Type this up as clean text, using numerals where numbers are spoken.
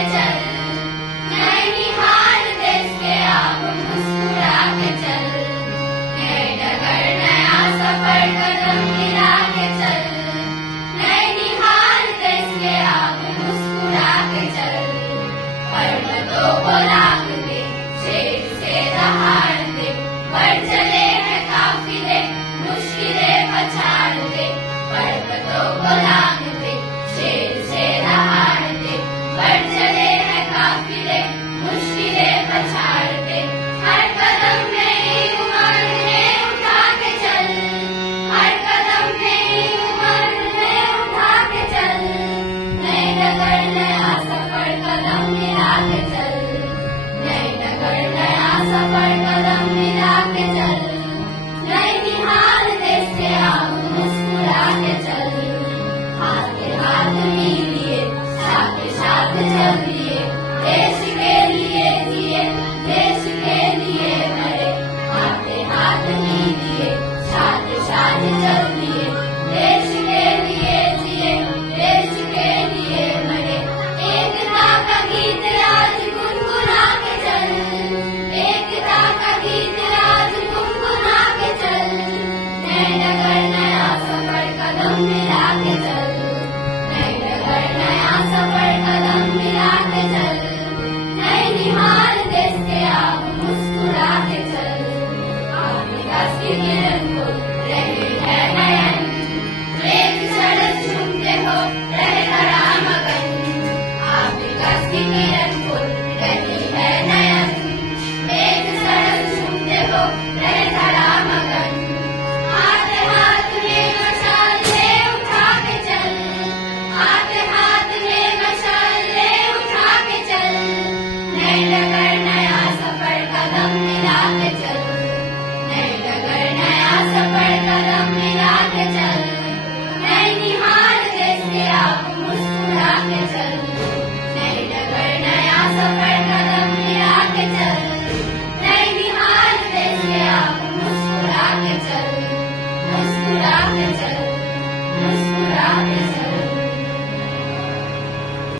के चल, नैनीहाल देश के आग मुस्कुरा के चल, नए डगर नया सफर कदम मिला के चल, नैनीहाल देश के आग मुस्कुरा के चल, पर्वतों को लांग दे, शेर से दहाड़ दे, बढ़ चले हैं काफिले, मुश्किलें पछाड़ दे, पर्वतों को लांग दे, शेर से दहाड़ दे, बढ़ चले हैं काफिले, मुश्किलें पछाड़ दे, हर कदम नई उमंग में उठा के चल, हर कदम नई उमंग में उठा के चल, नए डगर नया सफर कदम मिला के चल, नए डगर नया सफर कदम मिला के चल, नैनीहाल देश के आग मुस्कुरा के चल, हाथ में हाथ लिए साथ साथ चलिए, देश के लिए जिए, देश के लिए मरे, हाथ में हाथ लिए साथ साथ चलिए, देश के लिए जिए, देश के लिए मरे, एकता का गीत आज गुनगुना के चल, एकता का गीत आज गुनगुना के चल, नए डगर नया सफर कदम मिला के चल, नए डगर नया सफर कदम मिला के चल, नैनीहाल देश के आग मुस्कुरा के चल, आप विकास की किरण को रहे है नयन, मेघ सड़क झूमते हो रहे धरा मगन, आप विकास की किरण को रही है नयन, मेघ सड़क झूमते हो रहे धरा मगन, हाथ हाथ में मशाल ले उठा के चल, हाथ हाथ में मशाल ले उठा के चल, नए डगर नया सफर कदम मिला के चल, नए डगर नया सफर कदम मिला के चल, नैनीहाल देश के आग मुस्कुरा के चल, नए डगर नया सफर कदम मिला के चल,